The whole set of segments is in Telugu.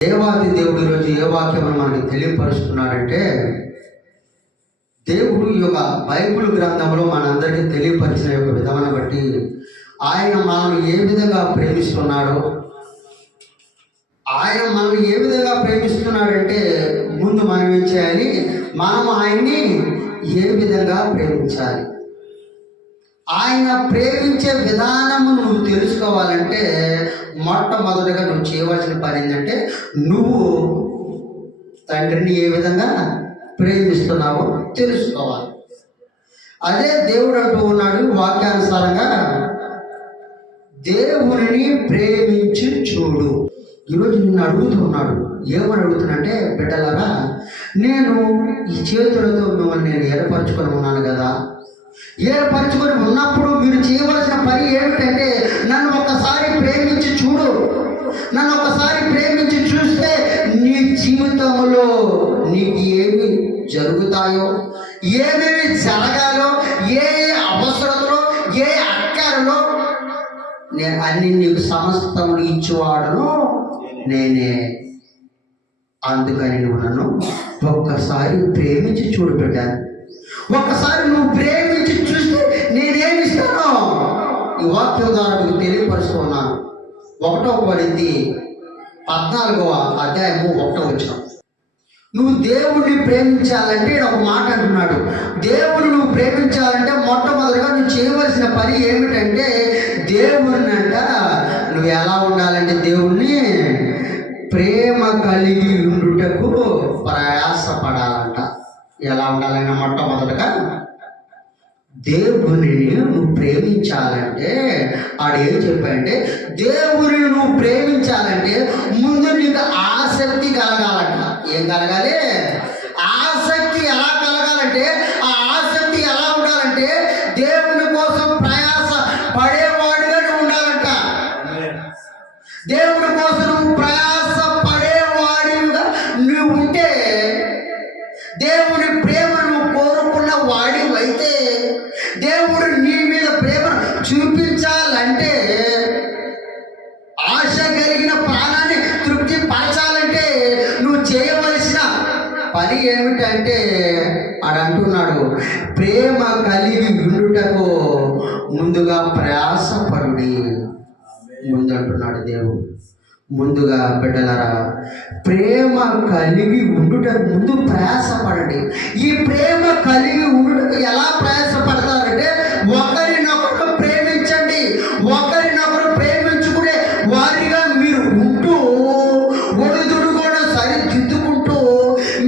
దేవాది దేవుడు ఈరోజు ఏ వాక్యమును మనకి తెలియపరుస్తున్నాడంటే, దేవుడు ఈ యొక్క బైబిల్ గ్రంథంలో మనందరికీ తెలియపరిచిన యొక్క విధానం బట్టి ఆయన మనల్ని ఏ విధంగా ప్రేమిస్తున్నాడో, ఆయన మనల్ని ఏ విధంగా ప్రేమిస్తున్నాడంటే ముందు మనం ఏం చేయాలి? మనం ఆయన్ని ఏ విధంగా ప్రేమించాలి? ఆయన ప్రేమించే విధానము నువ్వు తెలుసుకోవాలంటే మొట్టమొదటిగా నువ్వు చేయవలసిన పని ఏంటంటే, నువ్వు తండ్రిని ఏ విధంగా ప్రేమిస్తున్నావో తెలుసుకోవాలి. అదే దేవుడు అంటూ ఉన్నాడు వాక్యానుసారంగా, దేవుని ప్రేమించి చూడు. ఈరోజు నిన్ను అడుగుతున్నాడు. ఏమని అడుగుతున్నంటే, బిడ్డలారా, నేను ఈ చేతులతో మిమ్మల్ని నేను ఏర్పరచుకొని ఉన్నాను కదా, ఏర్పరచుకొని ఉన్నప్పుడు మీరు చేయవలసిన పని ఏమిటంటే, నన్ను ఒక్కసారి ప్రేమించి చూడు. నన్ను ఒక్కసారి ప్రేమించి చూస్తే నీ జీవితంలో నీకు ఏమి జరుగుతాయో, ఏమేమి జరగాలో, ఏ అవసరతలో, ఏ అక్కరలో నేను అన్ని నీకు సమస్తములు ఇచ్చేవాడను నేనే. అందుకని నువ్వు నన్ను ఒక్కసారి ప్రేమించి చూడు బిడ్డ. ఒక్కసారి నువ్వు ప్రేమించి చూస్తే నేనేమిస్తాను? ఈ వాక్యం ద్వారా మీకు తెలియపరుచుకున్నాను. 1 కొరింథీ 14వ అధ్యాయము 1వ వచనం. నువ్వు దేవుడిని ప్రేమించాలంటే ఒక మాట అంటున్నాడు. దేవుడిని నువ్వు ప్రేమించాలంటే మొట్టమొదటిగా నువ్వు చేయవలసిన పని ఏమిటంటే, దేవుడిని అంట నువ్వు ఎలా ఉండాలంటే, దేవుణ్ణి ప్రేమ కలిగి ఉండుటకు ప్రయాసపడాలంట. ఎలా ఉండాలన్నా మొట్టమొదటిగా దేవుని నువ్వు ప్రేమించాలంటే ఆడేం చెప్పాడంటే, దేవుని నువ్వు ప్రేమించాలంటే ముందు నీకు ఆసక్తి కలగాలంట. ఏం కలగాలి? ఆసక్తి ఎలా కలగాలంటే, ఆ ఆసక్తి ఎలా ఉండాలంటే, దేవుని కోసం ప్రయాస పడేవాడిగా నువ్వు ఉండాలంట. దేవుని కోసం నువ్వు ప్రయాస పడేవాడిగా నువ్వు ఉంటే, దేవుని ప్రేమను కోరుకున్న వాడివైతే, దేవుడు నీ మీద ప్రేమను చూపించాలంటే, ఆశ కలిగిన ప్రాణాన్ని తృప్తి పరచాలంటే నువ్వు చేయవలసిన పని ఏమిటంటే, అంటున్నాడు, ప్రేమ కలిగి ఉండుటకు ముందుగా ప్రయాసపడుడి. ముందంటున్నాడు దేవుడు. ముందుగా బిడ్డలారా, ప్రేమ కలిగి ఉండుటకు ముందు ప్రయాసపడండి. ఈ ప్రేమ కలిగి ఉండుటకు ఎలా ప్రయాసపడతారంటే, ఒకరినొకరు ప్రేమించండి. ఒకరినొకరు ప్రేమించుకునే వారిగా మీరు ఉంటూ, ఒడిదుడు కూడా సరిదిద్దుకుంటూ,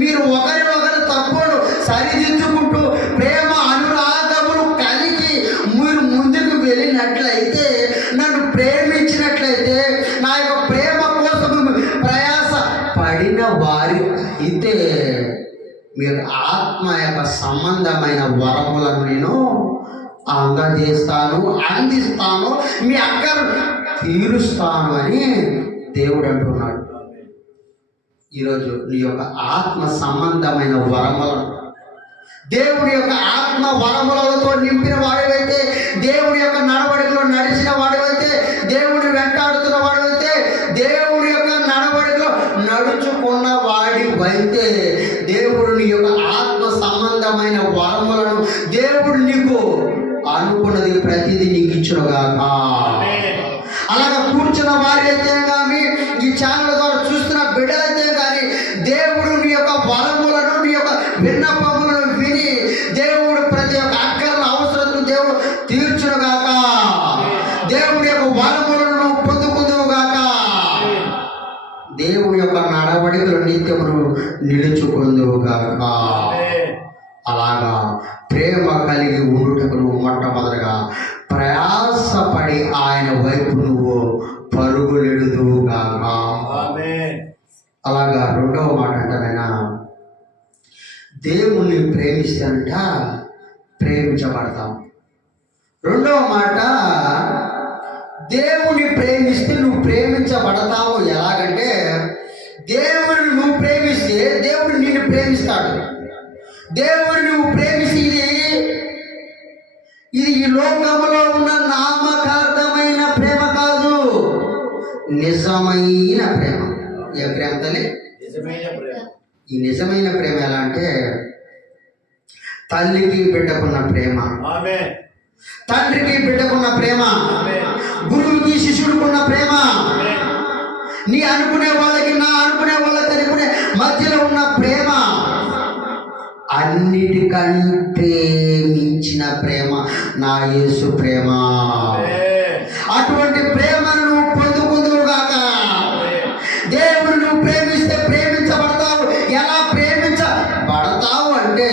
మీరు ఒకరినొకరు తప్పులు సరిదిద్దుకుంటూ, ప్రేమ అనురాగములు కలిగి మీరు ముందుకు వెళ్ళినట్లయితే, నన్ను ప్రేమించినట్లయితే, నా యొక్క ప్రేమ కోసం ప్రయాస పడిన వారి అయితే మీరు ఆత్మ యొక్క సంబంధమైన వరములను నేను అందజేస్తాను, అందిస్తాను, మీ అక్కరు తీరుస్తాను అని దేవుడు అంటున్నాడు. ఈరోజు నీ యొక్క ఆత్మ సంబంధమైన వరములను, దేవుడి యొక్క ఆత్మ వరములతో నింపిన వాడివైతే, దేవుడి యొక్క నడవడికలో నడిచిన వాడివైతే, దేవుడి వెంటాడుతున్న వాడివైతే, దేవుడి యొక్క నడవడికలో నడుచుకున్న వాడివైతే, దేవుడు నీ యొక్క ఆత్మ సంబంధమైన వరములను దేవుడు నీకు అనుకున్నది ప్రతిదీ నీకు ఇచ్చునుగాక. అలాగా కూర్చున్న వారి అయితే కానీ, ఈ ఛానల్ ద్వారా చూస్తున్న బిడ్డలైతే కానీ, దేవుడు నీ యొక్క వరములను, నీ యొక్క విన్నపములను విని దేవుడు ప్రతి ఒక్క అక్కర్ల అవసరతను దేవుడు తీర్చునుగాక. దేవుడి యొక్క వరములను పొందుకుందువుగాక. దేవుని యొక్క నడవడికలు నిత్యమును నిలుచుకుందువుగాక. అలాగా ప్రేమ కలిగి ఉండుటకు నువ్వు మొట్టమొదటిగా ప్రయాసపడి ఆయన వైపు నువ్వు పరుగులెడుదువుగాక. అలాగా రెండవ మాట అంటానైనా, దేవుణ్ణి ప్రేమిస్తానంట ప్రేమించబడతాం. రెండవ మాట, దేవుని ప్రేమిస్తే నువ్వు ప్రేమించబడతావు. ఎలాగంటే, దేవుని నువ్వు ప్రేమిస్తే దేవుడు నిన్ను ప్రేమిస్తాడు. దేవుని నువ్వు ప్రేమిస్తే ఇది ఈ లోకంలో ఉన్న నామకార్థమైన ప్రేమ కాదు, నిజమైన ప్రేమ. ఏ ప్రేమ తల్లి? నిజమైన ప్రేమ. ఈ నిజమైన ప్రేమ ఎలా అంటే తల్లికి బిడ్డకున్న ప్రేమ, ఆమేన్. తండ్రికి బిడ్డకున్న ప్రేమ, ఆమేన్. గురువుకి శిష్యుడికున్న ప్రేమ, ఆమేన్. నీ అనుకునే వాళ్ళకి నా అనుకునే వాళ్ళకి అనుకునే మధ్యలో ఉన్న ప్రేమ, అన్నిటికంటే మించిన ప్రేమ నా యేసు ప్రేమ. ఆమేన్. అటువంటి ప్రేమను నువ్వు పొందుకుందువుగాక. దేవుడు నువ్వు ప్రేమిస్తే ప్రేమించబడతావు. ఎలా ప్రేమించబడతావు అంటే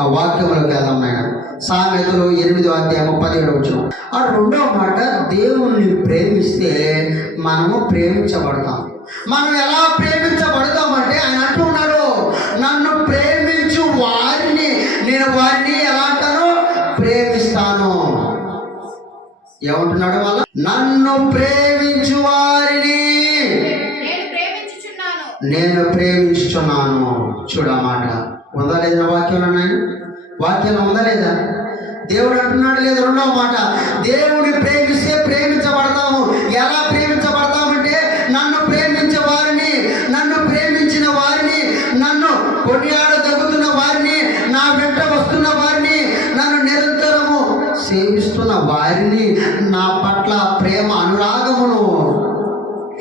ఆ వాక్యంలోకి వెళ్దాం నాయన. సామెతలు 8వ అధ్యాయం 17వ వచనం. ఆ రెండవ మాట, దేవుణ్ణి ప్రేమిస్తే మనము ప్రేమించబడతాం. మనం ఎలా ప్రేమించబడతామంటే ఆయన అంటూ ఉన్నాడు, నన్ను ప్రేమించు వారిని నేను వారిని ఎలా అంటాను? ప్రేమిస్తాను. ఏమంటున్నాడు వాళ్ళ? నన్ను ప్రేమించు వారిని నేను ప్రేమించుచున్నాను. చూడమాట ఉందా లేదా వాక్యంలో? వాక్యంలో ఉందా లేదా? దేవుడు అంటున్నాడు లేదా? రెండవ మాట, దేవుని ప్రేమిస్తే ప్రేమించబడతాము. ఎలా ప్రేమించబడతామంటే నన్ను ప్రేమించే వారిని, నన్ను ప్రేమించిన వారిని, నన్ను కొనియాడదగుతున్న వారిని, నా వెంట వస్తున్న వారిని, నన్ను నిరంతరము సేవిస్తున్న వారిని, నా పట్ల ప్రేమ అనురాగమును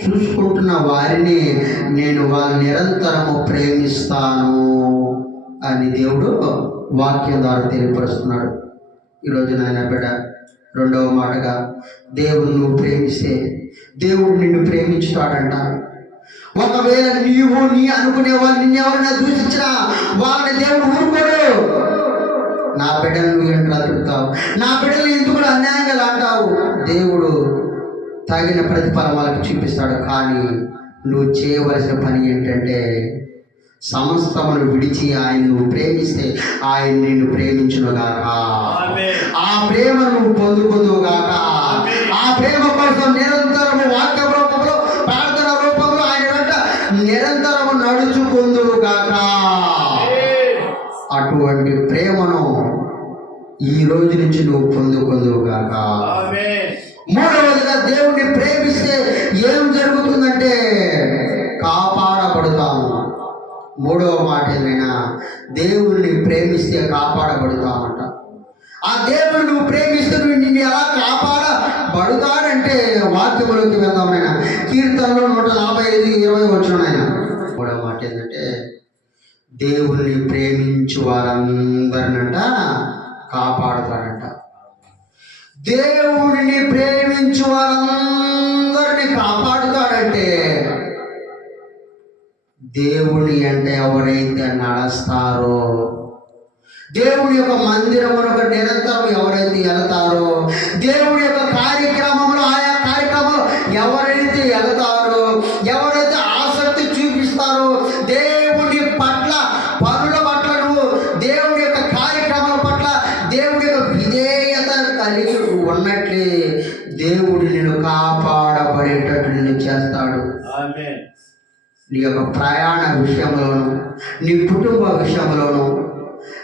చూసుకుంటున్న వారిని నేను వాళ్ళని నిరంతరము ప్రేమిస్తాను అని దేవుడు వాక్యం ద్వారా తెలియపరుస్తున్నాడు. ఈరోజు నాయన బిడ్డ, రెండవ మాటగా, దేవుడు నువ్వు ప్రేమిస్తే దేవుడు నిన్ను ప్రేమించుతాడంట. ఒకవేళ నీవు నీ అనుకునే వాళ్ళని ఎవరైనా దూషించినా వాళ్ళని దేవుడు ఊరుకోడు. నా బిడ్డలు నువ్వు ఎంట్లా తిరుగుతావు, నా బిడ్డలు ఎందుకు అన్యాయంగా అంటావు, దేవుడు తగిన ప్రతిఫలం వాళ్ళకి చూపిస్తాడు. కానీ నువ్వు చేయవలసిన పని ఏంటంటే సమస్తమును విడిచి ఆయన నువ్వు ప్రేమిస్తే ఆయన నిన్ను ప్రేమించునుగాక. ఆ ప్రేమ నువ్వు పొందుకుందువుగాక. ఆ ప్రేమ కోసం నిరంతరము వాక్య రూపంలో, ప్రార్థన రూపంలో ఆయన వెంట నిరంతరము నడుచుకుందువుగాక. అటువంటి ప్రేమను ఈ రోజు నుంచి నువ్వు పొందుకుందువుగాక. మూడవదిగా, దేవుణ్ణి ప్రేమిస్తే ఏం జరుగుతుందంటే కాపాడబడతాము. మూడవ మాట ఏమైనా, దేవుణ్ణి ప్రేమిస్తే కాపాడబడతామంట. ఆ దేవుడు నువ్వు ప్రేమిస్తే నువ్వు నిన్ను ఎలా కాపాడబడతాడంటే వాక్యములోకి వెళ్దాం నాయన. కీర్తనలో 145:20 వచ్చిన ఆయన. మూడవ మాట ఏంటంటే దేవుణ్ణి ప్రేమించు వారందరినంట కాపాడుతాడంట. దేవుడిని ప్రేమించు వారందరినీ కాపాడుతాడంటే దేవుని అంటే ఎవరైతే నడుస్తారో, దేవుని యొక్క మందిరమునకు నిరంతరం ఎవరైతే వెళతారో, దేవుని యొక్క కార్యక్రమంలో ఆయా కార్యక్రమంలో ఎవరైతే వెళతారో, ఎవరైతే ఆసక్తి చూపిస్తారో, దేవుని పట్ల పనుల పట్లను, దేవుని యొక్క కార్యక్రమాల పట్ల దేవుని యొక్క విధేయత కలిగి ఉన్నట్లే దేవుడు నిన్ను కాపాడబడేటట్టు నిన్ను చేస్తాడు. నీ యొక్క ప్రయాణ విషయంలోను, నీ కుటుంబ విషయంలోను,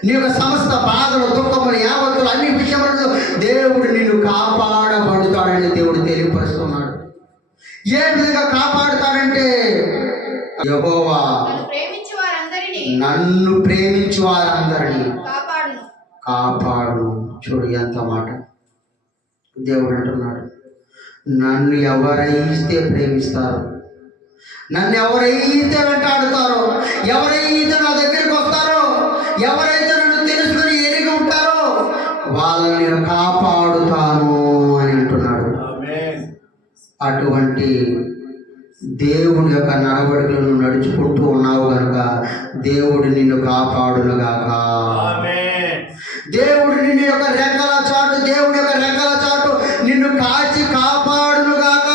నీ యొక్క సమస్త బాధలు, దుఃఖములు, యావత్తులు అన్ని విషయంలో దేవుడు నిన్ను కాపాడబడుతాడని దేవుడు తెలియపరుస్తున్నాడు. ఏ విధంగా కాపాడుతాడంటే, యెహోవా నన్ను ప్రేమించు వారందరినీ కాపాడు. చూడు ఎంత మాట దేవుడు అంటున్నాడు. నన్ను ఎవరైతే ప్రేమిస్తారో, నన్ను ఎవరైతే వెంటాడుతారో, ఎవరైతే నా దగ్గరికి వస్తారో, ఎవరైతే నన్ను తెలుసుకుని ఎరిగి ఉంటారో వాళ్ళని నేను కాపాడుతాను అని అంటున్నాడు. అటువంటి దేవుని యొక్క నడవడికలను నడుచుకుంటూ ఉన్నావు కనుక దేవుడు నిన్ను కాపాడునుగాక. దేవుడు నిన్ను యొక్క రెక్కల చాటు, దేవుని యొక్క రెక్కల చాటు నిన్ను కాచి కాపాడునుగాక.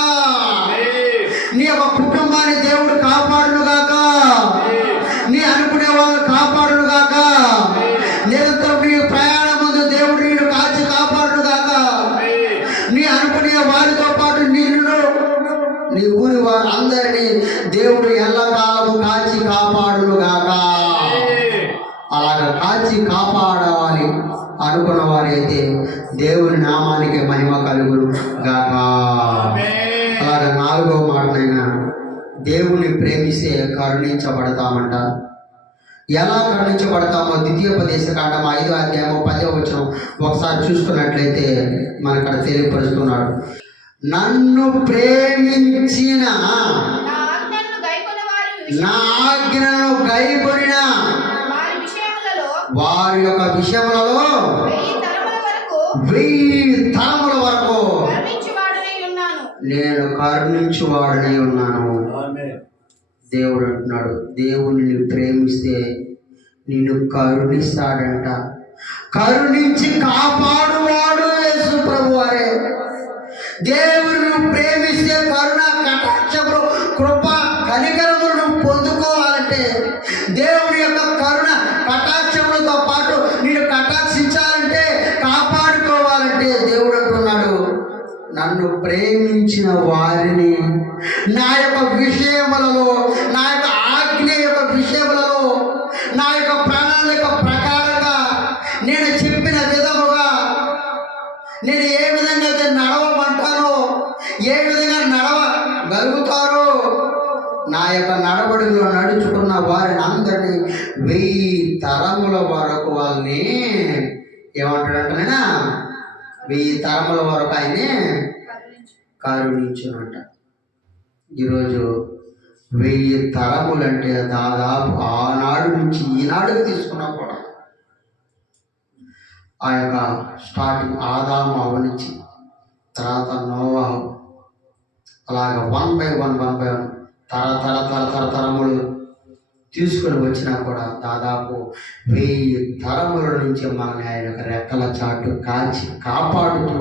నీ యొక్క కుటుంబాన్ని దేవుడు కాపాడునుగాక. నీ అనుకునే వాళ్ళు కాపాడునుగాక. నిరంతరం నీ ప్రయాణం ముందు దేవుడు నిన్ను కాచి కాపాడునుగాక. నీ అనుకునే వారితో పాటు నిన్ను, నీ ఊరి వారు అందరినీ దేవుడు ఎల్లకాలము కాచి కాపాడునుగాక. అలాగ కాచి కాపాడాలి అనుకున్న వారైతే దేవుని నామానికి మహిమ కలుగును గాక. అలాగే నాలుగో మాటనైనా, దేవుని ప్రేమిస్తే కరుణించబడతామంట. ఎలా కరుణించబడతామో ద్వితీయోపదేశకాండం 5వ అధ్యాయం 10వ వచనం ఒకసారి చూసుకున్నట్లయితే మనకు అక్కడ తెలియపరుస్తున్నాడు. నన్ను ప్రేమించిన నా ఆజ్ఞలను గైకొనిన వారి యొక్క విషయములలో 1000 తరముల వరకు నేను కరుణించువాడనై ఉన్నాను. దేవుడు అంటున్నాడు, దేవుని ప్రేమిస్తే నిన్ను కరుణిస్తాడంట. కరుణించి కాపాడువాడు యేసు ప్రభువారే. దేవుని ప్రేమిస్తే కరుణ కటాక్షములు కృప కనికరములను పొందుకోవాలంటే, దేవుని యొక్క కరుణ కటాక్షములతో పాటు నిన్ను కటాక్షించాలంటే, కాపాడుకోవాలంటే దేవుడు అంటున్నాడు, నన్ను ప్రేమించిన వారిని నా యొక్క విషయములలో, నా యొక్క ఆజ్ఞ యొక్క విషయములలో, నా యొక్క ప్రణాళిక ప్రకారంగా నేను చెప్పిన విధముగా నేను ఏ విధంగా అయితే నడవమంటానో, ఏ విధంగా నడవగలుగుతారో, నా యొక్క నడవడిలో నడుచుకున్న వారిని అందరినీ 1000 తరముల వరకు వాళ్ళని ఏమంటాడంటేనా 1000 తరముల వరకు ఆయనే కరుణించునంట. ఈరోజు 1000 తరములంటే దాదాపు ఆనాడు నుంచి ఈనాడుకు తీసుకున్నా కూడా ఆ యొక్క స్టార్టింగ్ ఆదాము అవ్వ నుంచి తర్వాత నోవాహు అలాగ 1 by 1 తరములు తీసుకొని వచ్చినా కూడా దాదాపు 1000 తరముల నుంచి మనల్ని ఆయన యొక్క రెక్కల చాటు కాల్చి కాపాడుతూ,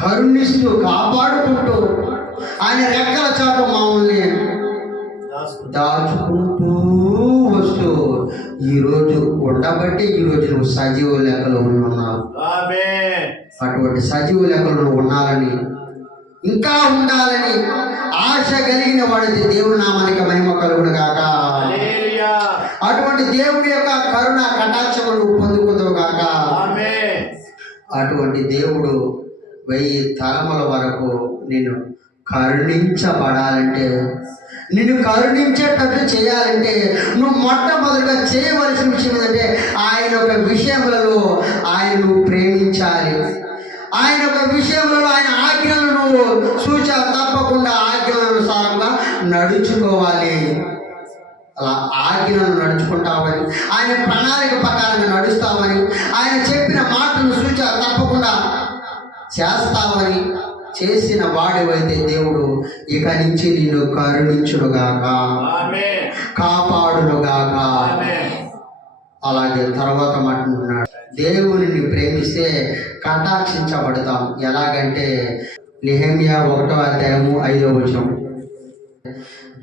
కరుణిస్తూ, కాపాడుకుంటూ ఆయన రెక్కల చాటు మమ్మల్ని దాచుకుంటూ వస్తూ ఈరోజు ఉండబట్టి ఈరోజు నువ్వు సజీవ లెక్కలో ఉన్నావు. అటువంటి సజీవ లెక్కలో నువ్వు ఉండాలని, ఇంకా ఉండాలని ఆశ కలిగిన వాడికి దేవుని నామానికి మహిమ కలుగును గాక. అటువంటి దేవుని యొక్క కరుణ కటాక్షము నువ్వు పొందుకుందువు గాక. అటువంటి దేవుడు 1000 తరముల వరకు నేను కరుణించబడాలంటే, నిన్ను కరుణించేటట్టు చేయాలంటే నువ్వు మొట్టమొదటిగా చేయవలసిన విషయం ఏంటంటే ఆయన యొక్క విషయములలో ఆయన నువ్వు ప్రేమించాలి. ఆయన యొక్క విషయంలో ఆయన ఆజ్ఞలను నువ్వు తప్పకుండా ఆజ్ఞానుసారంగా నడుచుకోవాలి. అలా ఆజ్ఞలను నడుచుకుంటామని, ఆయన ప్రణాళిక ప్రకారంగా నడుస్తామని, ఆయన చెప్పిన మాటలను తప్పకుండా చేస్తామని చేసిన వాడివైతే దేవుడు ఇక నుంచి నిన్ను కరుణించునుగాక, కాపాడునుగాక. అలాగే తర్వాత మాట్లాడుతున్నాడు, దేవునిని ప్రేమిస్తే కటాక్షించబడతాం. ఎలాగంటే నెహెమ్యా 1వ అధ్యాయం 5వ వచనం,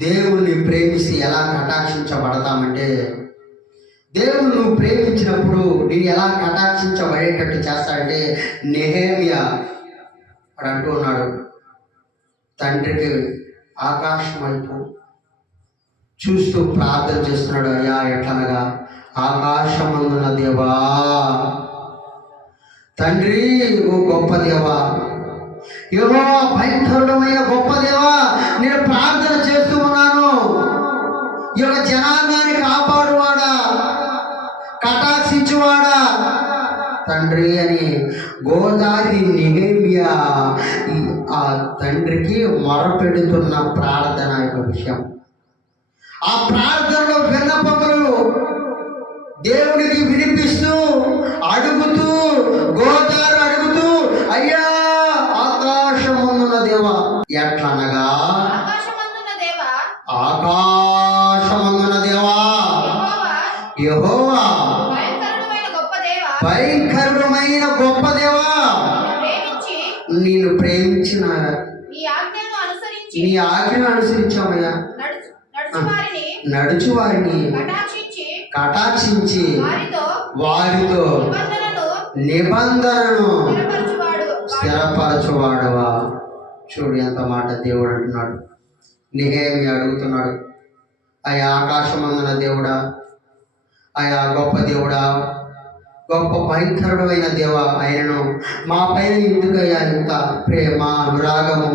దేవుణ్ణి ప్రేమిస్తే ఎలా కటాక్షించబడతామంటే, దేవుని నువ్వు ప్రేమించినప్పుడు నేను ఎలా కటాక్షించబడేటట్టు చేస్తాడంటే, నెహెమ్యా అక్కడ అంటూ ఉన్నాడు, తండ్రికి ఆకాశం వైపు చూస్తూ ప్రార్థన చేస్తున్నాడు. అయ్యా ఎట్లనగా, ఆకాశమందున దేవా, తండ్రి ఓ గొప్ప దేవా, యెహోవా భయంకరుడమైన గొప్ప దేవా, నేను ప్రార్థన చేస్తూ ఉన్నాను. ఈ యొక్క జనాంగాన్ని కాపాడువాడా, కటాక్షించువాడా తండ్రి అని గోదారి నెహెమ్యా ఆ తండ్రికి మొరపెడుతున్న ప్రార్థన యొక్క విషయం. ఆ ప్రార్థనలో విన్నపములు దేవునికి వినిపిస్తూ అడుగుతూ, గోదారు అడుగుతూ, అయ్యా ఆకాశమందున దేవా, ఎట్లనగా ఆకాశమందున దేవా, యెహోవా భయంకరమైన గొప్ప దేవా, నేను ప్రేమించిన నీ ఆజ్ఞను అనుసరించామయ్యా. నడుచు వారిని కటాక్షించి వారితో నిబంధనను స్థిరపరచువాడవా. చూడు ఎంత మాట దేవుడు అంటున్నాడు. నెహెమ్యా అడుగుతున్నాడు, అయా ఆకాశమందున దేవుడా, అయా గొప్ప దేవుడా, గొప్ప భయంకరుడైన దేవ, ఆయనను మా పైన ఎందుకయ్యా ఇంత ప్రేమ అనురాగము,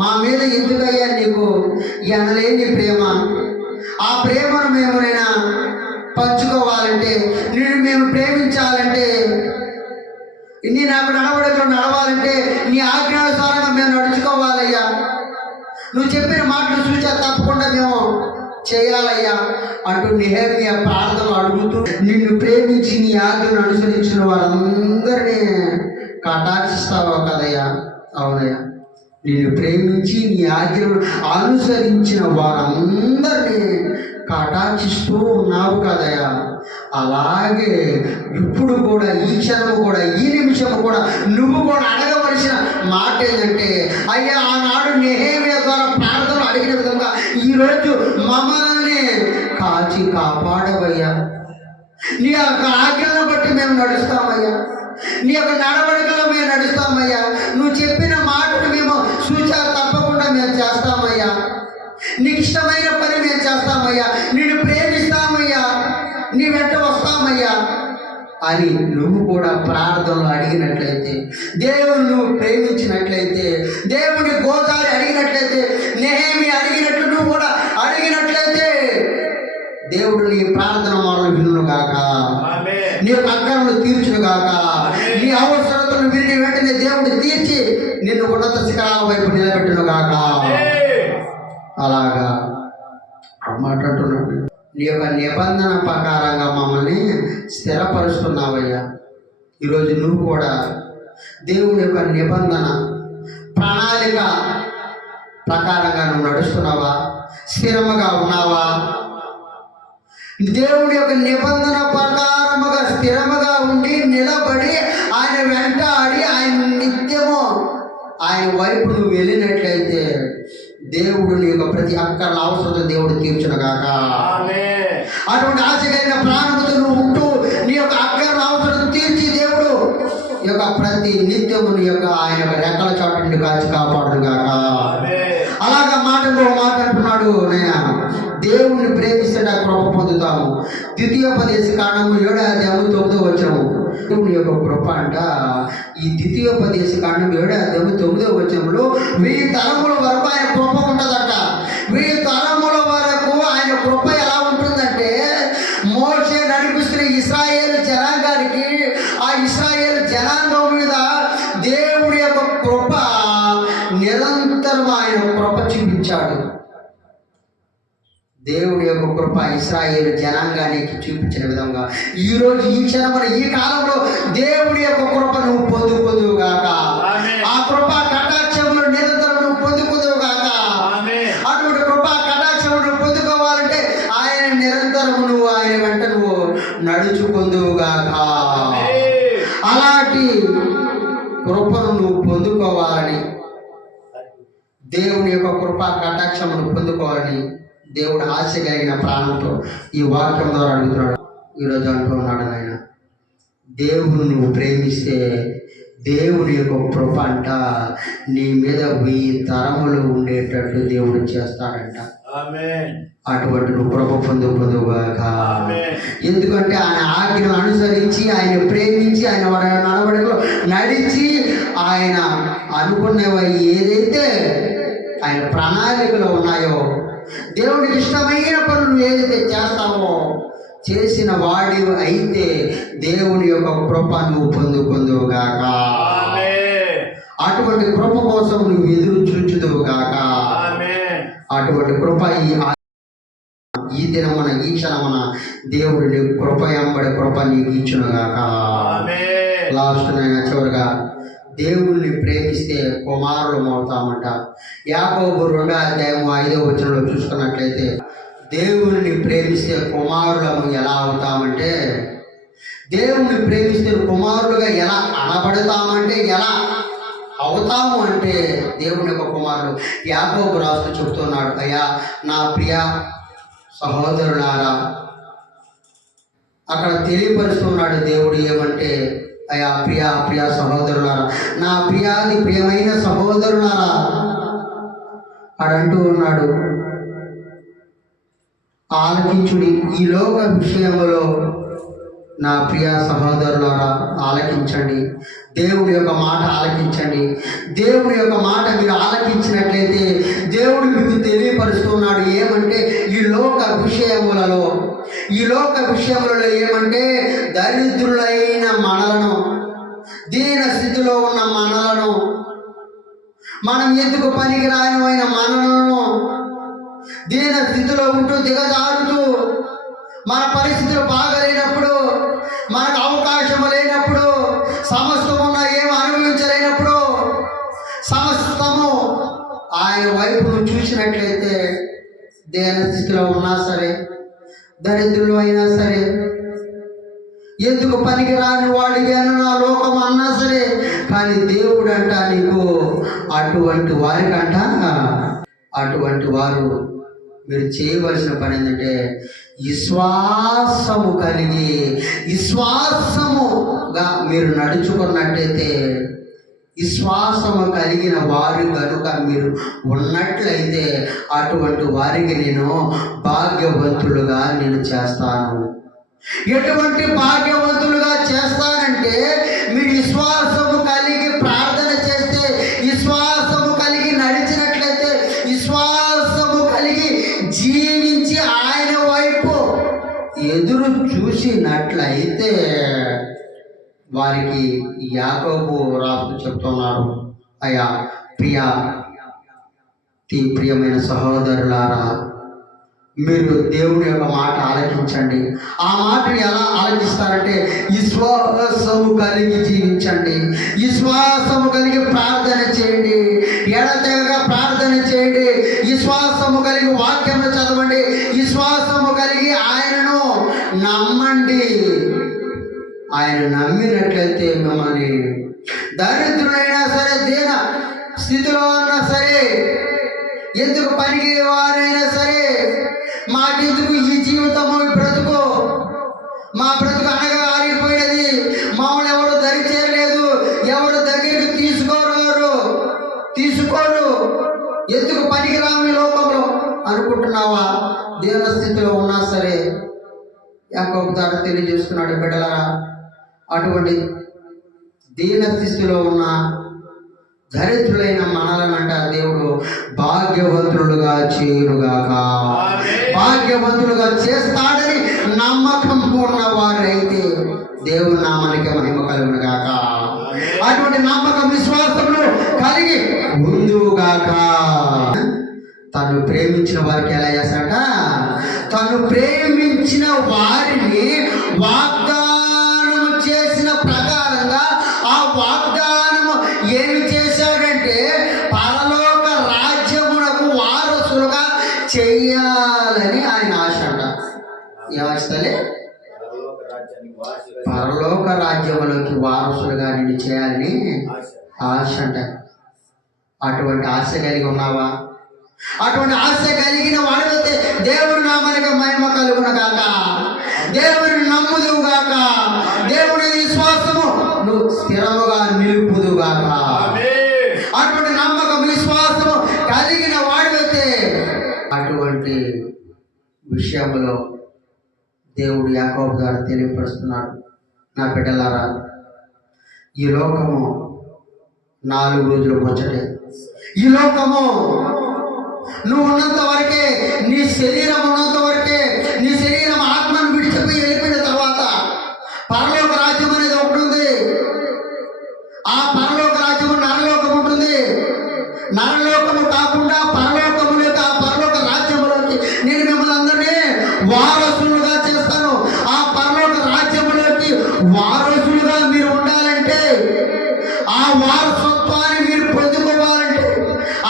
మా మీద ఎందుకయ్యా నీకు ఎనలేని ప్రేమ? ఆ ప్రేమను మేమునైనా పంచుకోవాలంటే, నిన్ను మేము ప్రేమించాలంటే, నీ నాకు నడవడిలో నడవాలంటే నీ ఆజ్ఞానుసారంగా మేము నడుచుకోవాలయ్యా. నువ్వు చెప్పిన మాటలు చూసా తప్పకుండా మేము చేయాలయ్యా అంటూ నెహెమ్యా ప్రార్థనలు అడుగుతూ, నిన్ను ప్రేమించి నీ ఆజ్ఞను అనుసరించిన వారందరినీ కటాక్షిస్తావా కదయ్యా? అవునయ్యా, నిన్ను ప్రేమించి నీ ఆజ్ఞను అనుసరించిన వారందరినీ కటాక్షిస్తూ ఉన్నావు కదయ్యా. అలాగే ఇప్పుడు కూడా, ఈ క్షణము కూడా, ఈ నిమిషము కూడా నువ్వు కూడా అడగవలసిన మాట ఏంటంటే, అయ్యా ఆనాడు నెహెమ్యా ద్వారా ప్రార్థనలు అడిగిన విధంగా ఈరోజు మమ్మల్ని కాచి కాపాడవయ్యా. నీ యొక్క ఆజ్ఞలను బట్టి మేము నడుస్తామయ్యా, నీ యొక్క నడవడికలో మేము నడుస్తామయ్యా. నువ్వు చెప్పిన మాటను మేము సూచన తప్పకుండా మేము చేస్తామయ్యా. నీకు ఇష్టమైన పని మేము చేస్తామయ్యా, నిన్ను ప్రేమిస్తామయ్యా, నీ వెంట వస్తామయ్యా అని నువ్వు కూడా ప్రార్థనలు అడిగినట్లయితే, దేవుని నువ్వు ప్రేమించినట్లయితే, దేవుని గోదారి అడిగినట్లయితే, నెహెమ్యా అడిగినట్లు నువ్వు కూడా అడిగినట్లయితే, దేవుడు నీ ప్రార్థన మొరలు వినును గాక, నీ యొక్క అక్కరను తీర్చును గాక, నీ అవసరతను విని వెంటనే దేవుడు తీర్చి నిన్ను ఉన్నత శిఖరాల వైపు నిలబెట్టును గాక. అలాగా మాట అంటున్నాడు. నీ యొక్క నిబంధన ప్రకారంగా మమ్మల్ని స్థిరపరుస్తున్నావయ్యా. ఈరోజు నువ్వు కూడా దేవుని యొక్క నిబంధన ప్రణాళిక ప్రకారంగా నువ్వు నడుస్తున్నావా? స్థిరముగా ఉన్నావా? దేవుని యొక్క నిబంధన ప్రకారముగా స్థిరముగా ఉండి నిలబడి ఆయన వెంటాడి ఆయన నిత్యము ఆయన వైపు నువ్వు వెళ్ళినట్లయితే, దేవుడు నీ యొక్క ప్రతి అక్కర్ల అవసరం దేవుడు తీర్చునుగాక. అటువంటి ఆశ కలిగిన ప్రాణముతో నువ్వు ఉంటూ నీ యొక్క అక్కర్ల అవసరం తీర్చి దేవుడు ఈ యొక్క ప్రతి నిత్యము నీ యొక్క ఆయన యొక్క రెక్కల చాటు నుండి కాచి కాపాడుగాక. అలాగా మాటలో మాట్లాడుతున్నాడు. నేను దేవుణ్ణి ప్రేమిస్తే నాకు కృప పొందుతాము. ద్వితీయోపదేశ కాండము 7వ అధ్యాయము 9వ వచనము. దేవుని యొక్క కృప అంట. ఈ ద్వితీయోపదేశ కాండం 7వ అధ్యాయము 9వ వచనంలో 1000 తరముల వరకు ఆయన కృప ఉంటుందట. 1000 తరముల వరకు ఆయన కృప ఎలా ఉంటుందంటే, మోషే నడిపిస్తున్న ఇశ్రాయేలు జనాంగానికి, ఆ ఇశ్రాయేలు జనాంగం మీద దేవుడి యొక్క కృప నిరంతరం ఆయన కృప చూపించాడు. దేవుడి యొక్క కృప ఇశ్రాయేలు జనాంగానికి చూపించిన విధంగా ఈరోజు ఈ క్షణమున ఈ కాలంలో దేవుడి యొక్క కృప నువ్వు పొందుకుందువుగాక. ఆ కృప కటాక్షములు నిరంతరం నువ్వు పొందుకుందువుగాక. అటువంటి కృప కటాక్షములు పొందుకోవాలంటే ఆయన నిరంతరం నువ్వు ఆయన వెంట నువ్వు నడుచుకుందువుగాక. అలాంటి కృపను నువ్వు పొందుకోవాలని, దేవుని యొక్క కృప కటాక్షమును పొందుకోవాలని దేవుడు ఆశ కలిగిన ప్రాణంతో ఈ వాక్యం ద్వారా అడుగుతున్నాడు. ఈరోజు అంటున్నాడు, నాయన దేవుడు నువ్వు ప్రేమిస్తే దేవుని యొక్క కృప అంట నీ మీద 1000 తరములు ఉండేటట్టు దేవుడు చేస్తాడంట. అటువంటి నువ్వు కృప పొందుగాక. ఎందుకంటే ఆయన ఆజ్ఞను అనుసరించి, ఆయన ప్రేమించి, ఆయన నడవడిలో నడిచి, ఆయన అనుకున్నవి ఏదైతే ఆయన ప్రణాళికలో ఉన్నాయో, దేవుడికి ఇష్టమైన పనులు ఏదైతే చేస్తావో, చేసిన వాడి అయితే దేవుని యొక్క కృప నువ్వు పొందుకుందువుగాక. అటువంటి కృప కోసం నువ్వు ఎదురు చూచుదువుగాక. అటువంటి కృప ఈ దినమున ఈ క్షణమున దేవుడు నీకు కృప ఎంబడి కృప నీకు ఇచ్చునుగాక. లాస్ట్ నైనా చివరిగా, దేవుణ్ణి ప్రేమిస్తే కుమారులం అవుతామంట. యాకోబు 2వ అధ్యాయము 5వ వచనంలో చూసుకున్నట్లయితే, దేవుణ్ణి ప్రేమిస్తే కుమారులము ఎలా అవుతామంటే, దేవుణ్ణి ప్రేమిస్తే కుమారులుగా ఎలా అనబడతామంటే, ఎలా అవుతాము అంటే దేవుని యొక్క కుమారుడు. యాకోబు రాస్తూ చెబుతున్నాడు, అయ్యా నా ప్రియ సహోదరులారా, అక్కడ తెలియపరుస్తున్నాడు దేవుడు ఏమంటే, అయ్యా ప్రియ సహోదరులారా, నా ప్రియాది ప్రియమైన సహోదరులారా అడంటూ ఉన్నాడు. ఆలకించుడి, ఈ లోక విషయంలో నా ప్రియ సహోదరులారా ఆలకించండి. దేవుని యొక్క మాట ఆలకించండి. దేవుని యొక్క మాట మీరు ఆలకించినట్లయితే దేవుడు మీకు తెలియపరుస్తున్నాడు ఏమంటే ఈ లోక విషయములలో ఏమంటే దరిద్రులైన మనలను, దీన స్థితిలో ఉన్న మనలను, మనం ఎందుకు పనికిరానివైన మనలను, దీన స్థితిలో ఉంటూ దిగజారుతూ మన పరిస్థితులు బాగలేనప్పుడు, మనకు అవకాశం లేనప్పుడు, సమస్తము ఉన్న ఏమి అనుభవించలేనప్పుడు సమస్తము ఆయన వైపు చూసినట్లయితే దీన స్థితిలో ఉన్నా సరే, దరిద్రులు అయినా సరే, ఎందుకు పనికిరాని వాడికి అని నా లోకం అన్నా సరే, కానీ దేవుడు అంట నీకు అటువంటి వారు మీరు చేయవలసిన పని ఏంటంటే విశ్వాసముగా మీరు నడుచుకున్నట్టయితే, విశ్వాసము కలిగిన వారు కనుక మీరు ఉన్నట్లయితే అటువంటి వారికి నేను భాగ్యవంతులుగా నేను చేస్తాను. ఎటువంటి భాగ్యవంతులుగా చేస్తానంటే మీరు విశ్వాసము కలిగి ప్రార్థన చేస్తే, విశ్వాసము కలిగి నడిచినట్లయితే, విశ్వాసము కలిగి జీవించి ఆయన వైపు ఎదురు చూసినట్లయితే వారికి యాకోబు రాస్తూ చెప్తున్నారు, అయ్యా ప్రియమైన సహోదరులారా, మీరు దేవుని యొక్క మాట ఆలకించండి. ఆ మాటను ఎలా ఆలకిస్తారంటే విశ్వాసము కలిగి జీవించండి, విశ్వాసము కలిగి ప్రార్థన చేయండి, ఎడతెగక ప్రార్థన చేయండి, విశ్వాసము కలిగి వాక్యమును చదవండి, విశ్వాసము కలిగి ఆయనను నమ్మండి. ఆయన నమ్మినట్లయితే మిమ్మల్ని దరిద్రులైనా సరే, దీన స్థితిలో ఉన్నా సరే, ఎందుకు పనికి వారైనా సరే, మాకెందుకు ఈ జీవితము బ్రతుకు, మా బ్రతుకు అనగా ఆరిపోయినది, మమ్మల్ని ఎవరు దరి చేరలేదు, ఎవరు దగ్గరికి తీసుకోరు, ఎందుకు పనికిరాని లోకంలో అనుకుంటున్నావా? దీన స్థితిలో ఉన్నా సరే యాకోబు ద్వారా తెలియజేస్తున్నాడు, బిడ్డలారా, అటువంటి దీన స్థితిలో ఉన్న దరిద్రులైన మనలనంట దేవుడు భాగ్యవంతులుగా చేయునుగాక. భాగ్యవంతులుగా చేస్తాడని నమ్మకం ఉన్న వారైతే దేవుని నామానికి మహిమ కలుగునుగాక. అటువంటి నమ్మకం విశ్వాసములు కలిగి ఉందుగాక. తను ప్రేమించిన వారికి ఎలా చేస్తాడ? తను ప్రేమించిన వారిని వాగ్దానం చేసిన ప్రకారంగా ఆ వాగ్దానము ఏమి చేశాడంటే పరలోక రాజ్యమునకు వారసులుగా చెయ్యాలని ఆయన ఆశ అంట. ఏమస్తలే? పరలోక రాజ్యములోకి వారసులుగా నేను చేయాలని ఆశ అంట. అటువంటి ఆశ కలిగి ఉన్నావా? అటువంటి ఆశ కలిగిన వాడితే దేవుని నామానికి మహిమ కలుగునుగాక. దేవుని నమ్ముదువుగాక. దేవుని విశ్వాసము నువ్వు స్థిరముగా నిలుపుదుగాక. అటువంటి నమ్మకం విశ్వాసము కలిగిన వాడితే అటువంటి విషయంలో దేవుడు యాకోబు ద్వారా తెలియపరుస్తున్నాడు, నా బిడ్డలారా, ఈ లోకము 4 రోజులు ముచ్చటే. ఈ లోకము నువ్వు ఉన్నంత వరకే, నీ శరీరం ఉన్నంత వరకే. నీ శరీరం ఆత్మను విడిచిపోయి వెళ్ళిపోయిన తర్వాత పరలోక రాజ్యం అనేది ఒకటి ఉంది. ఆ పరలోక రాజ్యము నరలోకం ఉంటుంది. నరలోకము కాకుండా పరలోకములోకి, ఆ పరలోక రాజ్యములోకి నేను మిమ్మల్ని అందరినీ వారసులుగా చేస్తాను. ఆ పరలోక రాజ్యములోకి వారసులుగా మీరు ఉండాలంటే, ఆ వారసత్వాన్ని మీరు పొందుకోవాలంటే,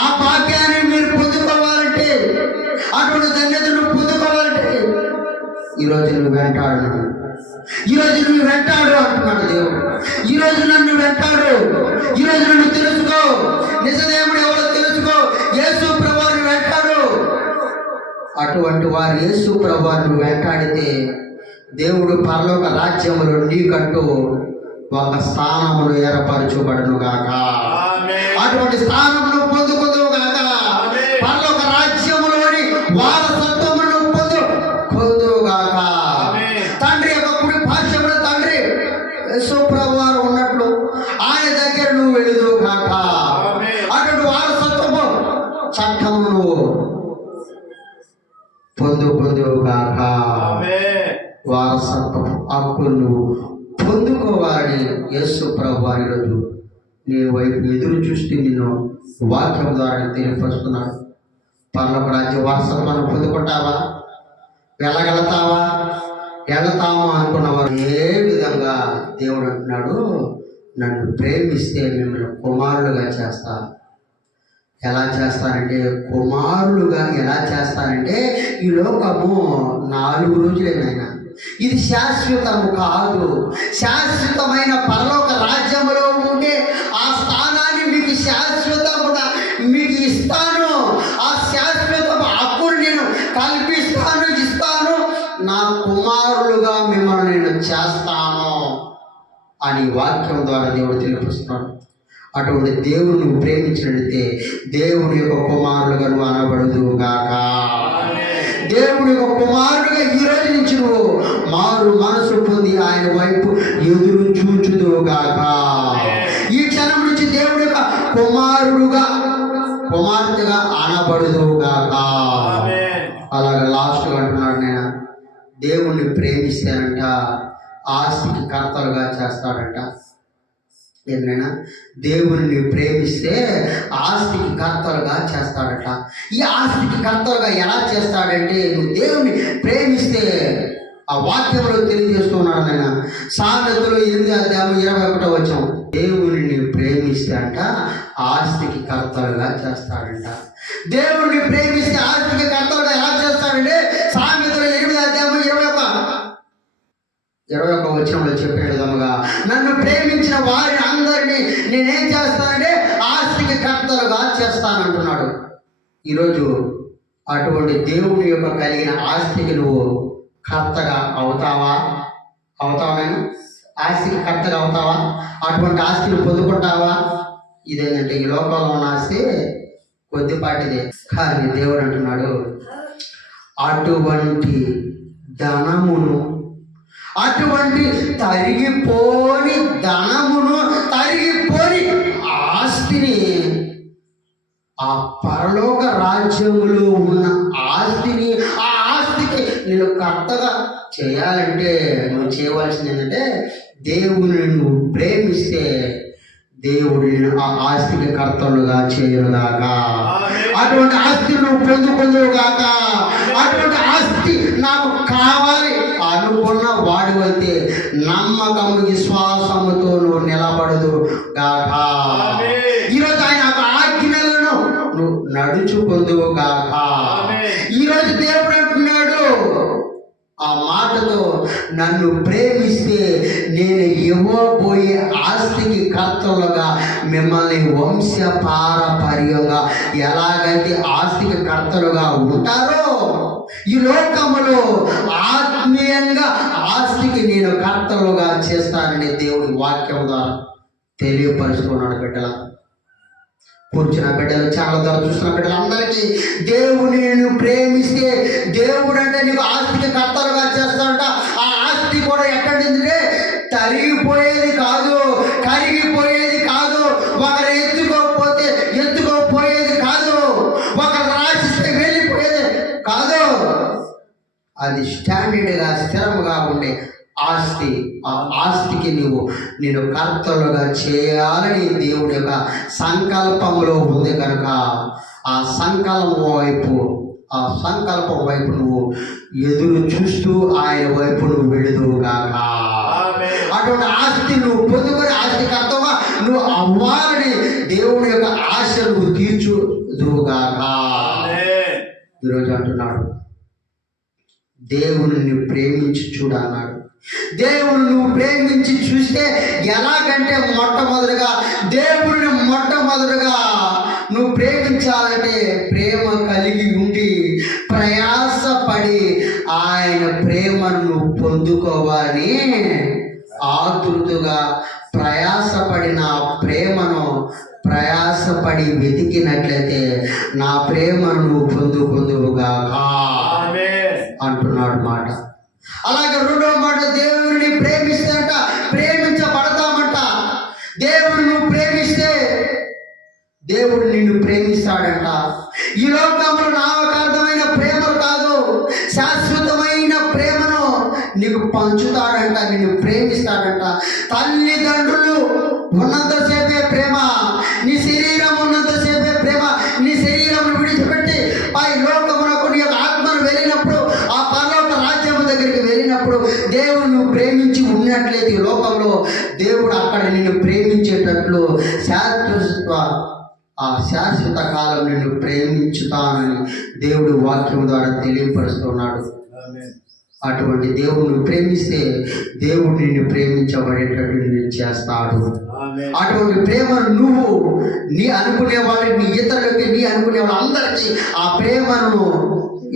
ఆ భాగ్యాన్ని మీరు పొందుకోవాలంటే, అటువంటి ధన్యతను పొందుకోవాలంటే ఈరోజు నువ్వు వెంటాడు అంటున్నాడు దేవుడు. ఈరోజు నన్ను వెంటాడు, ఈరోజు నన్ను తెలుసుకో, నిజదేవుడు ఎవరో తెలుసుకో, యేసు ప్రభువుని వెంటాడు. అటువంటి వారు యేసు ప్రభువుని వెంటాడితే దేవుడు పరలోక రాజ్యములో నీకంటూ ఒక స్థానమును ఏర్పరచబడును గాక. అటువంటి స్థానమును పొందుకుందువు గాక. పరలోక రాజ్యములోని వారసత్వమును పొందువు గాక. తండ్రి యొక్క కుడి పార్శ్వమున గాక. ఆమేన్. వారసత్వ హక్కును పొందుకోవాలని యేసు ప్రభు వారి రోజు నీ వైపు ఎదురు చూస్తే నిన్ను వాక్యం ద్వారా తెలియపరుస్తున్నాడు. పరలోక రాజ్య వారసత్వాన్ని పొందుకుంటావా? వెళ్ళగలుగుతావా? వెళతాము అనుకున్నవారు ఏ విధంగా దేవుడు అంటున్నాడు, నన్ను ప్రేమిస్తే మిమ్మల్ని కుమారులుగా చేస్తా. ఎలా చేస్తానంటే, కుమారులుగా ఎలా చేస్తానంటే, ఈ లోకము 4 రోజులేనైనా, ఇది శాశ్వతము కాదు. శాశ్వతమైన పరలోక రాజ్యములో ఉండే ఆ స్థానాన్ని మీకు శాశ్వతముగా మీకు ఇస్తాను. ఆ శాశ్వత హక్కును నేను కల్పిస్తాను, ఇస్తాను. నా కుమారులుగా మిమ్మల్ని నేను చేస్తాను అని వాక్యం ద్వారా దేవుడు తెలియపరుస్తున్నాడు. అటువంటి దేవుడు నువ్వు ప్రేమించినట్లయితే దేవుని యొక్క కుమారులుగా నువ్వు అనబడదు గాక. దేవుని యొక్క కుమారుడుగా ఈ రోజు నుంచి నువ్వు మారు మనసు పొంది ఆయన వైపు ఎదురు చూచుదు గాక. ఈ క్షణం నుంచి దేవుడి యొక్క కుమారుడుగా కుమార్తెగా అనబడదు గాక. అలాగే లాస్ట్ అంటున్నాడు, నేను దేవుణ్ణి ప్రేమిస్తానంట ఆస్తికి కర్తలుగా చేస్తాడంట. ఏమైనా దేవుని ప్రేమిస్తే ఆస్తికి కర్తలుగా చేస్తాడట. ఈ ఆస్తికి కర్తలుగా ఎలా చేస్తాడంటే, నువ్వు దేవుని ప్రేమిస్తే ఆ వాక్యంలో తెలియజేస్తున్నాడు. ఆయన సామెతలు 8:21 దేవుని ప్రేమిస్తే అంట ఆస్తికి కర్తలుగా చేస్తాడంట. దేవుణ్ణి ప్రేమిస్తే ఆస్తికి కర్తలుగా ఎలా చేస్తాడంటే, సామెతలు 8:21 చెప్పే విధముగా నన్ను ప్రేమించిన వారి అందరినీ నేనేం చేస్తానంటే ఆస్తికి కర్తలుగా చేస్తానంటున్నాడు. ఈరోజు అటువంటి దేవుని యొక్క కలిగిన ఆస్తికి నువ్వు కర్తగా అవుతావా? నేను ఆస్తికి కర్తగా అవుతావా? అటువంటి ఆస్తిని పొందుకుంటావా? ఇదేంటంటే ఈ లోకంలో ఉన్న ఆస్తి కొద్దిపాటిదే, కానీ దేవుడు అంటున్నాడు, అటువంటి ధనమును, అటువంటి తరిగిపోని ధనమును, తరిగిపోని ఆస్తిని, ఆ పరలోక రాజ్యములో ఉన్న ఆస్తిని, ఆ ఆస్తికి నేను కర్తగా చేయాలంటే నువ్వు చేయవలసింది ఏంటంటే, దేవుని నువ్వు ప్రేమిస్తే దేవుడు నేను ఆ ఆస్తికి కర్తలుగా చేయరుగాక. అటువంటి ఆస్తి నువ్వు పొందుకుందువుగాక. అటువంటి ఆస్తి నాకు కావాలి అనుకున్న వాడివైతే నమ్మకము విశ్వాసముతో నువ్వు నిలబడదు గాక. ఈరోజు ఆయన ఆజ్ఞలను నువ్వు నడుచుకుందువు గాక. ఈరోజు దేవుడు అంటున్నాడు ఆ మాటతో, నన్ను ప్రేమిస్తే నేను ఇవ్వబోయే ఆస్తికి కర్తలుగా మిమ్మల్ని వంశ పారపర్యంగా ఎలాగైతే ఆస్తికి కర్తలుగా ఉంటారో, ఈ లోకములో ఆత్మీయంగా ఆస్తికి నేను కర్తలుగా చేస్తానని దేవుడి వాక్యం ద్వారా తెలియపరుచుకున్నాడు. బిడ్డల కూర్చున్న బిడ్డలు, చాలా ద్వారా చూస్తున్న బిడ్డలందరికీ దేవుని నువ్వు ప్రేమిస్తే దేవుడు అంటే నీకు ఆస్తికి కర్తలుగా చేస్తాడంట. ఆ ఆస్తి కూడా ఎక్కడిందంటే తరిగిపోయేది కాదు, కరిగిపోయేది కాదు, ఒకరు ఎత్తుకోపోయేది కాదు, ఒకరు రాసిస్తే వెళ్ళిపోయేది కాదు. అది స్టాండర్డ్గా స్థిరముగా ఉండే ఆస్తి. ఆ ఆస్తికి నేను కర్తలుగా చేయాలని దేవుడి యొక్క సంకల్పంలో ఉంది కనుక ఆ సంకల్పం వైపు నువ్వు ఎదురు చూస్తూ ఆయన వైపు నువ్వు వెళుదువుగాక. అటువంటి ఆస్తి నువ్వు పొందుకొని ఆస్తి కర్తగా నువ్వు అవ్వాలని దేవుడి యొక్క ఆశ నువ్వు తీర్చుదువుగాక. ఈరోజు అంటున్నాడు, దేవుని ప్రేమించి చూడన్నాడు. దేవుని నువ్వు ప్రేమించి చూస్తే ఎలాగంటే, మొట్టమొదటిగా నువ్వు ప్రేమించాలంటే ప్రేమ కలిగి ఉండి ప్రయాసపడి ఆయన ప్రేమను నువ్వు పొందుకోవాలని ఆతృతగా ప్రయాసపడిన ప్రేమను ప్రయాసపడి వెతికినట్లయితే నా ప్రేమను నువ్వు పొందుకుందువుగా అంటున్నాడు మాట. అలాగే రెండో మాట, దేవుడిని ప్రేమిస్తాంట ప్రేమించబడతామంట. దేవుడు నువ్వు ప్రేమిస్తే దేవుడు నిన్ను ప్రేమిస్తాడంట. ఈ లోకంలో నామకార్థమైన ప్రేమలు కాదు, శాశ్వత నీకు పంచుతాడంట, నిన్ను ప్రేమిస్తాడంట. తల్లిదండ్రులు ఉన్నంతసేపే ప్రేమ, నీ శరీరం ఉన్నంతసేపే ప్రేమ. నీ శరీరం విడిచిపెట్టి పై లోకమునకు నీ యొక్క ఆత్మను వెళ్ళినప్పుడు, ఆ పరలోక రాజ్యము దగ్గరికి వెళ్ళినప్పుడు దేవుడు నువ్వు ప్రేమించి ఉన్నట్లయితే ఈ లోకంలో దేవుడు అక్కడ నిన్ను ప్రేమించేటట్లు శాశ్వత కాలం నిన్ను ప్రేమించుతానని దేవుడు వాక్యం ద్వారా తెలియపరుస్తున్నాడు. ఆమేన్. అటువంటి దేవుడు ప్రేమిస్తే దేవుడు నిన్ను ప్రేమించబడేటట్టు నిన్ను చేస్తాడు. ఆమేన్. అటువంటి ప్రేమను నువ్వు నీ అనుకునే వాళ్ళకి, నీ ఇతరులకి, నీ అనుకునే వాళ్ళందరికీ ఆ ప్రేమను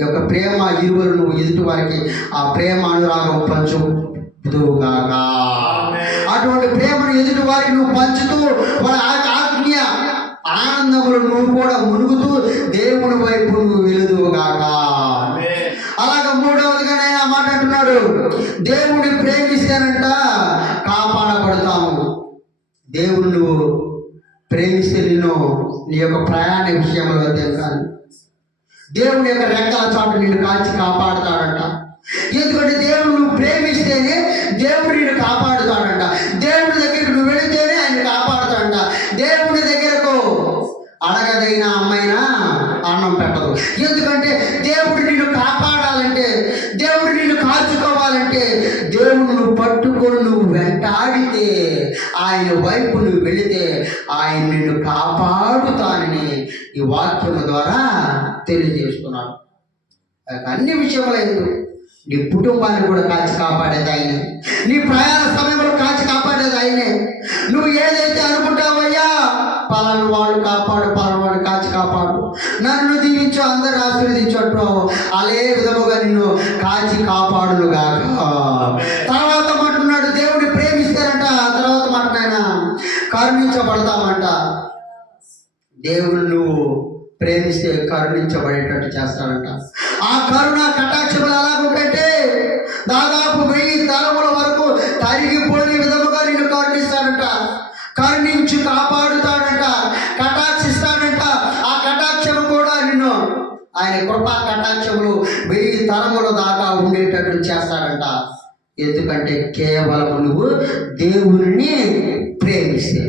యొక్క ప్రేమ ఇరువురు నువ్వు ఎదుటి వారికి ఆ ప్రేమ అనురాగం పంచుదుగాక. అటువంటి ప్రేమను ఎదుటి వారికి నువ్వు పంచుతూ వాళ్ళ ఆత్మీయ ఆనందములు నువ్వు కూడా మునుగుతూ దేవుని వైపు నువ్వు వెలుదువుగాక. అలాగే మూడవదిగా నేను ఆ మాట అంటున్నాడు, దేవుడిని ప్రేమిస్తేనంట కాపాడబడతాము. దేవుడు నువ్వు ప్రేమిస్తే నిన్ను నీ యొక్క ప్రయాణ విషయంలో తెలుసాలి, దేవుని యొక్క రెక్కల చాటు నిన్ను కాల్చి కాపాడుతాడంట. ఎందుకంటే దేవుడు నువ్వు ప్రేమిస్తేనే దేవుడు నిన్ను కాపాడుతాడంట. దేవుడి దగ్గరికి నువ్వు వెళితేనే ఆయన కాపాడుతాడంట. దేవుడి దగ్గరకు అడగదైన అమ్మైనా అన్నం పెట్టదు. ఎందుకంటే దేవుడు నిన్ను కాపాడాలంటే, దేవుడు నిన్ను కాచుకోవాలంటే, దేవుడు నువ్వు పట్టుకొని నువ్వు వెంటాడితే, ఆయన వైపు నువ్వు వెళితే ఆయన నిన్ను కాపాడుతానని ఈ వాక్యం ద్వారా తెలియజేస్తున్నాడు. అన్ని విషయంలో ఎందుకు నీ కుటుంబాన్ని కూడా కాచి కాపాడేది ఆయనే, నీ ప్రయాణ సమయంలో కాచి కాపాడేది ఆయనే. నువ్వు ఏదైతే అనుకుంటావయ్యా, పలాను వాడు కాపాడు, పలాను వాడు కాచి కాపాడు, నన్ను దీవించు, అందరు ఆశీర్వదించు, అదే విధముగా నిన్ను కాచి కాపాడునుగాక. తర్వాత మాట్లాడు, దేవుడిని ప్రేమిస్తారంట. తర్వాత మాట నాయన కరుణించబడతామంట. దేవుడు నువ్వు ప్రేమిస్తే కరుణించబడేటట్టు చేస్తాడంట. ఆ కరుణ కటాక్షములు ఎలాగుంటే దాదాపు 1000 తలముల వరకు తరిగిపోయే విధముగా నిన్ను కరుణిస్తాడంట. కరుణించి కాపాడుతాడంట, కటాక్షిస్తాడంట. ఆ కటాక్షము కూడా నిన్ను ఆయన కృపా కటాక్షములు 1000 తలముల దాకా ఉండేటట్లు చేస్తాడంట. ఎందుకంటే కేవలం నువ్వు దేవుని ప్రేమిస్తే.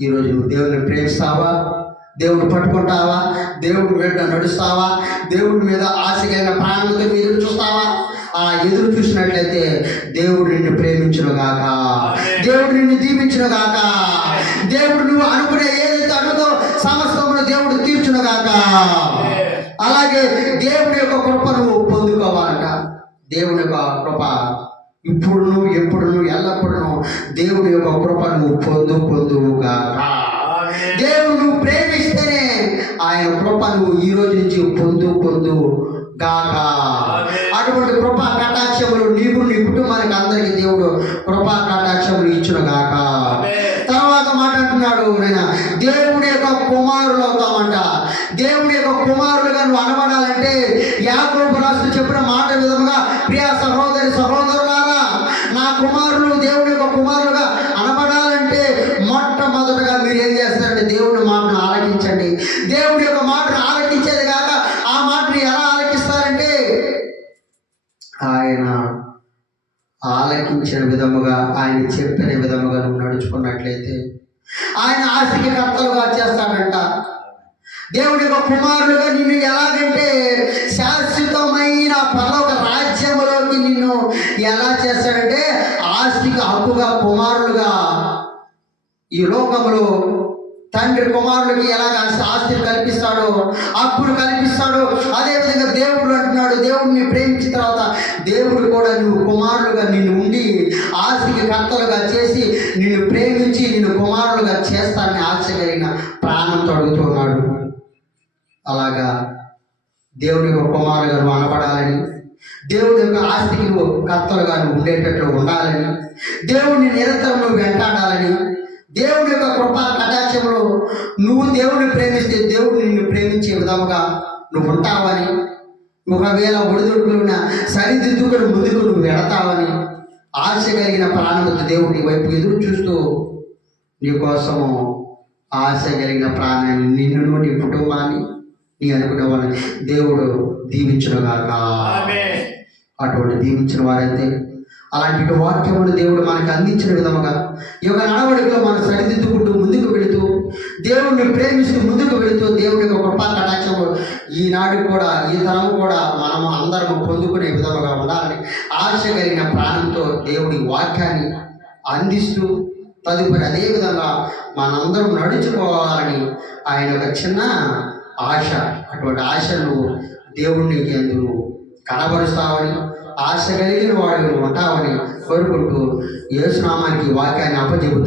ఈరోజు నువ్వు దేవుని ప్రేమిస్తావా? దేవుడు పట్టుకుంటావా? దేవుడి వెంట నడుస్తావా? దేవుడి మీద ఆశగైన ప్రాణంతో ఎదురు చూస్తావా? ఆ ఎదురు చూసినట్లయితే దేవుడు నిన్ను ప్రేమించును గాక, దేవుడు నిన్ను దీవించును గాక, దేవుడు నువ్వు అనుకునే ఏదైతే అడుగుతో సమస్తమును దేవుడు తీర్చును గాక. అలాగే దేవుడి యొక్క కృప నువ్వు పొందుకోవాలంట. దేవుని యొక్క కృప ఇప్పుడును ఎప్పుడును ఎల్లప్పుడూ దేవుని యొక్క కృప నువ్వు పొందుగాక. దేవుడు నువ్వు ప్రేమిస్తేనే ఆయన కృప నువ్వు ఈ రోజు నుంచి పొందు గాక. అటువంటి కృపా కటాక్షములు నీకు, నీ కుటుంబానికి, అందరికీ దేవుడు కృపా కటాక్షములు ఇచ్చును గాక. తర్వాత మాట్లాడుతున్నాడు, నేను దేవుడి యొక్క కుమారులు అవుతామంట. దేవుడి యొక్క కుమారులుగా నువ్వు అనబడాలంటే యాకోబు రాస్తూ చెప్పిన మాట విధముగా, ప్రియ సహోదరి సహోదరులారా, నా కుమారులు దేవుడి యొక్క కుమారులుగా అనబడాలంటే మొట్టమొదటగా మీరు ఏం చేస్తారంటే దేవుడి మాటను ఆలకించండి. దేవుడి యొక్క మాటను ఆలకించేది కాక ఆ మాటను ఎలా ఆలకిస్తారంటే ఆయన ఆలకించిన విధముగా, ఆయన చెప్పిన విధముగా నువ్వు నడుచుకున్నట్లయితే ఆయన ఆస్తికి కర్తలుగా చేస్తాడంట. దేవుడి యొక్క కుమారులుగా నిన్ను ఎలాగంటే శాశ్వతమైన పరలోక రాజ్యములోకి నిన్ను ఎలా చేస్తాడంటే ఆస్తికి హక్కుగా కుమారులుగా. ఈ లోకంలో తండ్రి కుమారులకి ఎలాగ ఆస్తిని కల్పిస్తాడో, హక్కును కల్పిస్తాడో, అదేవిధంగా దేవుడు అంటున్నాడు, దేవుడిని ప్రేమించిన తర్వాత దేవుడు కూడా నువ్వు కుమారులుగా నిన్ను ఉండి ఆస్తికి కర్తలుగా చేసి నిన్ను ప్రేమించి నిన్ను కుమారులుగా చేస్తానని ఆశ కలిగిన ప్రాణంతో అడుగుతున్నాడు. అలాగా దేవుడి యొక్క కుమారులుగా నువ్వు అనబడాలని, దేవుడి యొక్క ఆస్తికి నువ్వు కర్తలుగా నువ్వు ఉండేటట్లు ఉండాలని, దేవుడిని నిరంతరం నువ్వు వెంటాడాలని, దేవుడి యొక్క కృపా కటాక్షములు నువ్వు దేవుడిని ప్రేమిస్తే దేవుడు నిన్ను ప్రేమించే విధముగా నువ్వు ఉంటావని, ఒకవేళ ఒడిదుడుకులున్న సరిదిద్దుకుని ముందుకు నువ్వు వెడతావని ఆశ కలిగిన ప్రాణంతో దేవుడి వైపు ఎదురు చూస్తూ నీ కోసము ఆశ కలిగిన ప్రాణాన్ని, నిన్ను, నీ కుటుంబాన్ని, నీ అనుకున్న వాళ్ళని దేవుడు దీవించునుగాక. అటువంటి దీవించిన వారైతే అలాంటి వాక్యమును దేవుడు మనకు అందించిన విధముగా ఈ యొక్క నడవడికలో మనం సరిదిద్దుకుంటూ ముందుకు వెళుతూ దేవుణ్ణి ప్రేమిస్తూ ముందుకు వెళుతూ దేవుడి యొక్క కృపా కటాక్షము ఈనాడు కూడా ఈ తరం కూడా మనము అందరము పొందుకునే విధముగా ఉండాలని ఆశ కలిగిన ప్రాణంతో దేవుడి వాక్యాన్ని అందిస్తూ తదుపరి అదేవిధంగా మనందరం నడుచుకోవాలని ఆయన ఒక చిన్న ఆశ, అటువంటి ఆశను దేవుడిని ఎందుకు కనబరుస్తావని ఆశ కలిగిన వాడు ఉంటావని కోరుకుంటూ యేసు నామానికి వాక్యాన్ని అప్పచెబుతూ